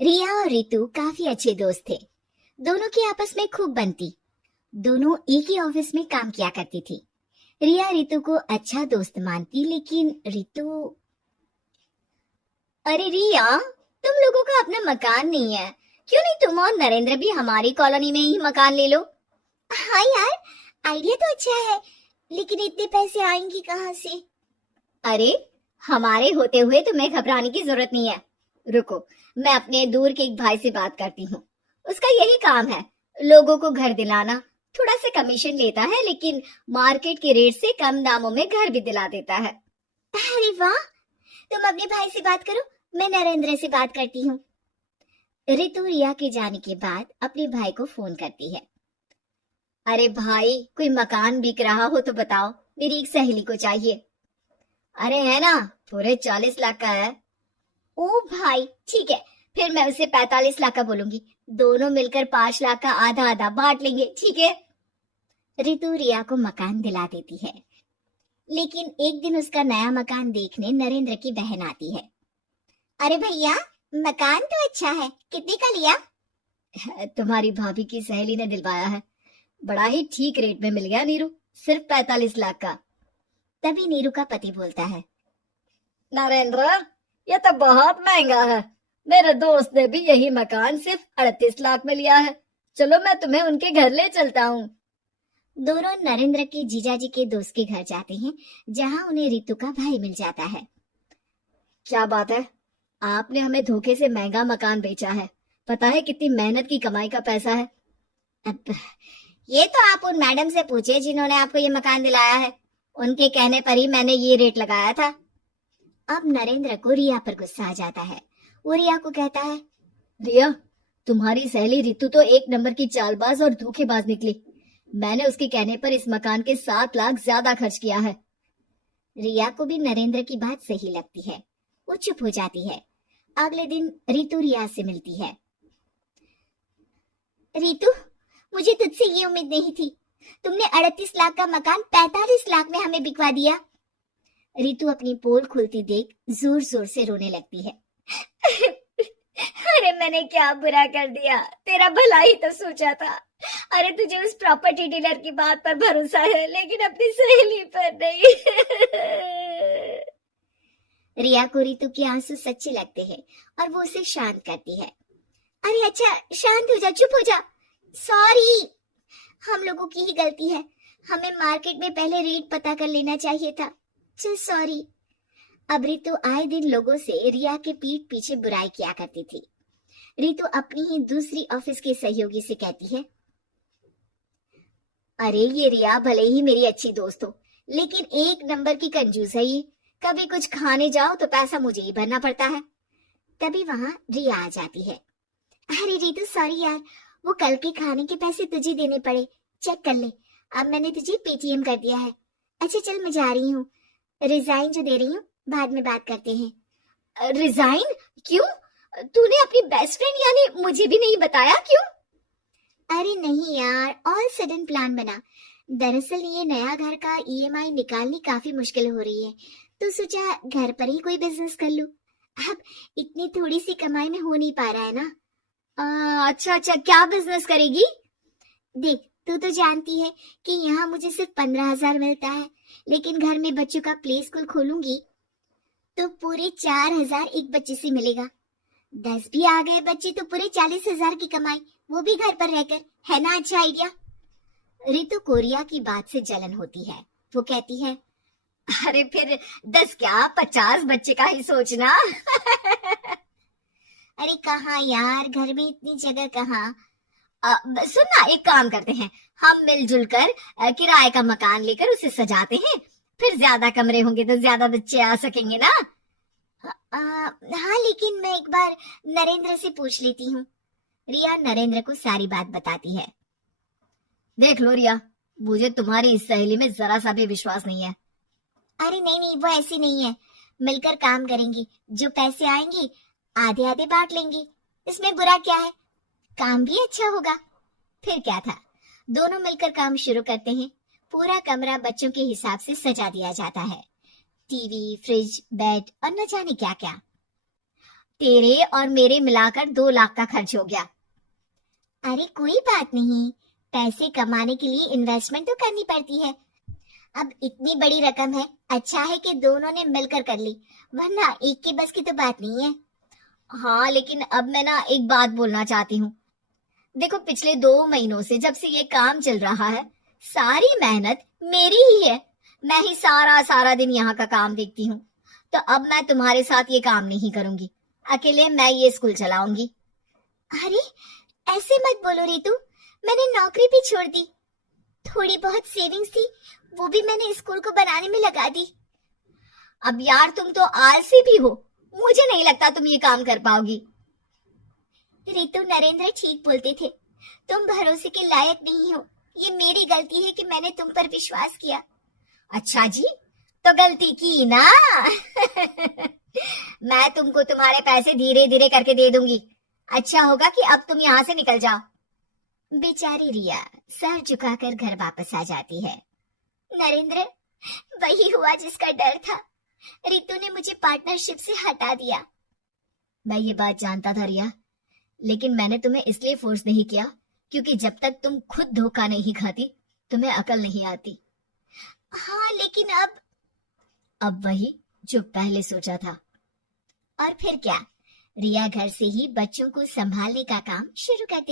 रिया और रितु काफी अच्छे दोस्त थे। दोनों की आपस में खूब बनती। दोनों एक ही ऑफिस में काम किया करती थी। रिया रितु को अच्छा दोस्त मानती, लेकिन रितु। अरे रिया, तुम लोगों का अपना मकान नहीं है, क्यों नहीं तुम और नरेंद्र भी हमारी कॉलोनी में ही मकान ले लो? हाँ यार, आइडिया तो अच्छा है, लेकिन इतने पैसे आएंगे कहाँ से? अरे, हमारे होते हुए तुम्हें घबराने की जरूरत नहीं है। रुको, मैं अपने दूर के एक भाई से बात करती हूँ। उसका यही काम है, लोगों को घर दिलाना। थोड़ा सा कमीशन लेता है, लेकिन मार्केट के रेट से कम दामों में घर भी दिला देता है। अरे वाह, तुम अपने भाई से बात करो, मैं नरेंद्र से बात करती हूँ। रितु रिया के जाने के बाद अपने भाई को फोन करती है। अरे भाई, कोई मकान बिक रहा हो तो बताओ, मेरी एक सहेली को चाहिए। अरे है ना, पूरे 40 लाख का है। ओ भाई, ठीक है, फिर मैं उसे 45 लाख का बोलूंगी। दोनों मिलकर 5 लाख का आधा आधा बांट लेंगे, ठीक है? रितु रिया को मकान दिला देती है, लेकिन एक दिन उसका नया मकान देखने नरेंद्र की बहन आती है। अरे भैया, मकान तो अच्छा है, कितने का लिया? तुम्हारी भाभी की सहेली ने दिलवाया है, बड़ा ही ठीक रेट में मिल गया नीरू, सिर्फ 45 लाख का। तभी नीरू का पति बोलता है, नरेंद्र, ये तो बहुत महंगा है। मेरे दोस्त ने भी यही मकान सिर्फ 38 लाख में लिया है। चलो, मैं तुम्हें उनके घर ले चलता हूँ। दोनों नरेंद्र के जीजाजी के दोस्त के घर जाते हैं, जहाँ उन्हें रितु का भाई मिल जाता है। क्या बात है, आपने हमें धोखे से महंगा मकान बेचा है। पता है कितनी मेहनत की कमाई का पैसा है। अब ये तो आप उन मैडम से पूछे जिन्होंने आपको ये मकान दिलाया है। उनके कहने पर ही मैंने ये रेट लगाया था। अब नरेंद्र को रिया पर गुस्सा आ जाता है। वो रिया को कहता है, रिया, तुम्हारी सहेली रितु तो एक नंबर की चालबाज और धोखेबाज निकली। मैंने उसके कहने पर इस मकान के 7 लाख ज्यादा खर्च किया है। रिया को भी नरेंद्र की बात सही लगती है। वो चुप हो जाती है। अगले दिन रितु रिया से मिलती है। रितु, मुझे तुझसे ये उम्मीद नहीं थी। तुमने 38 लाख का मकान 45 लाख में हमें बिकवा दिया। रितु अपनी पोल खुलती देख जोर जोर से रोने लगती है। अरे मैंने क्या बुरा कर दिया, तेरा भला ही तो सोचा था। अरे तुझे उस प्रॉपर्टी डीलर की बात पर भरोसा है, लेकिन अपनी सहेली पर नहीं। रिया को रितु के आंसू सच्चे लगते हैं और वो उसे शांत करती है। अरे अच्छा, शांत हो जा, चुप हो जा। सॉरी, हम लोगों की ही गलती है। हमें मार्केट में पहले रेट पता कर लेना चाहिए था। चल सॉरी। अब रितु आए दिन लोगों से रिया के पीठ पीछे बुराई किया करती थी। रितु अपनी ही दूसरी ऑफिस के सहयोगी से कहती है, अरे ये रिया भले ही मेरी अच्छी दोस्त हो, लेकिन एक नंबर की कंजूस है ये। कभी कुछ खाने जाओ तो पैसा मुझे ही भरना पड़ता है। तभी वहां रिया आ जाती है। अरे रितु, सॉरी यार, वो कल के खाने के पैसे तुझे देने पड़े, चेक कर ले। अब मैंने तुझे पेटीएम कर दिया है। अच्छा चल, मैं जा रही हूँ। रिजाइन जो दे रही हूँ, बाद में बात करते हैं। रिजाइन? क्यों? तूने अपनी बेस्ट फ्रेंड यानी मुझे भी नहीं बताया, क्यों? अरे नहीं यार, ऑल सडन प्लान बना। दरअसल ये नया घर का ईएमआई निकालनी काफी मुश्किल हो रही है, तो सोचा घर पर ही कोई बिजनेस कर लूं। अब इतनी थोड़ी सी कमाई में हो नहीं पा रहा है ना। अच्छा अच्छा, क्या बिजनेस करेगी? देख, तू तो जानती है कि यहाँ मुझे सिर्फ 15,000 मिलता है, लेकिन घर में बच्चों का प्ले स्कूल खोलूंगी तो पूरे 4,000 एक बच्चे से मिलेगा। 10 भी आ गए बच्चे तो पूरे 40,000 की कमाई, वो भी घर पर रहकर। है ना अच्छा आइडिया? रितु को रिया की बात से जलन होती है। वो कहती है, अरे फिर 10 क्या 50 बच्चे का ही सोचना। अरे कहाँ यार, घर में इतनी जगह कहाँ। सुन ना, एक काम करते हैं, हम मिलजुल कर किराए का मकान लेकर उसे सजाते हैं। फिर ज्यादा कमरे होंगे तो ज्यादा बच्चे आ सकेंगे ना। हाँ, लेकिन मैं एक बार नरेंद्र से पूछ लेती हूँ। रिया नरेंद्र को सारी बात बताती है। देख लो रिया, मुझे तुम्हारी इस सहेली में जरा सा भी विश्वास नहीं है। अरे नहीं नहीं, वो ऐसी नहीं है। मिलकर काम करेंगी, जो पैसे आएंगे आधे आधे बांट लेंगी। इसमें बुरा क्या है, काम भी अच्छा होगा। फिर क्या था, दोनों मिलकर काम शुरू करते हैं। पूरा कमरा बच्चों के हिसाब से सजा दिया जाता है। टीवी, फ्रिज, बेड और न जाने क्या क्या। तेरे और मेरे मिलाकर 2 लाख का खर्च हो गया। अरे कोई बात नहीं, पैसे कमाने के लिए इन्वेस्टमेंट तो करनी पड़ती है। अब इतनी बड़ी रकम है, अच्छा है कि दोनों ने मिलकर कर ली, वरना एक के बस की तो बात नहीं है। हाँ, लेकिन अब मैं ना एक बात बोलना चाहती हूँ। देखो, पिछले 2 महीनों से जब से ये काम चल रहा है, सारी मेहनत मेरी ही है। मैं ही सारा सारा दिन यहाँ का काम देखती हूँ। तो अब मैं तुम्हारे साथ ये काम नहीं करूंगी, अकेले मैं ये स्कूल चलाऊंगी। अरे ऐसे मत बोलो रितु, मैंने नौकरी भी छोड़ दी। थोड़ी बहुत सेविंग्स थी, वो भी मैंने स्कूल को बनाने में लगा दी। अब यार, तुम तो आलसी भी हो, मुझे नहीं लगता तुम ये काम कर पाओगी। रितु, नरेंद्र ठीक बोलते थे, तुम भरोसे के लायक नहीं हो। ये मेरी गलती है कि मैंने तुम पर विश्वास किया। अच्छा जी, तो गलती की ना। मैं तुमको तुम्हारे पैसे धीरे धीरे करके दे दूंगी। अच्छा होगा कि अब तुम यहाँ से निकल जाओ। बेचारी रिया सर झुकाकर घर वापस आ जाती है। नरेंद्र, वही हुआ जिसका डर था। रितु ने मुझे पार्टनरशिप से हटा दिया। मैं ये बात जानता था रिया, लेकिन मैंने तुम्हें इसलिए फोर्स नहीं किया क्योंकि जब तक तुम खुद धोखा नहीं खाती, तुम्हें अकल नहीं आती। हाँ, लेकिन अब वही जो पहले सोचा था। और फिर क्या, रिया घर से ही बच्चों को संभालने का काम शुरू कर दी।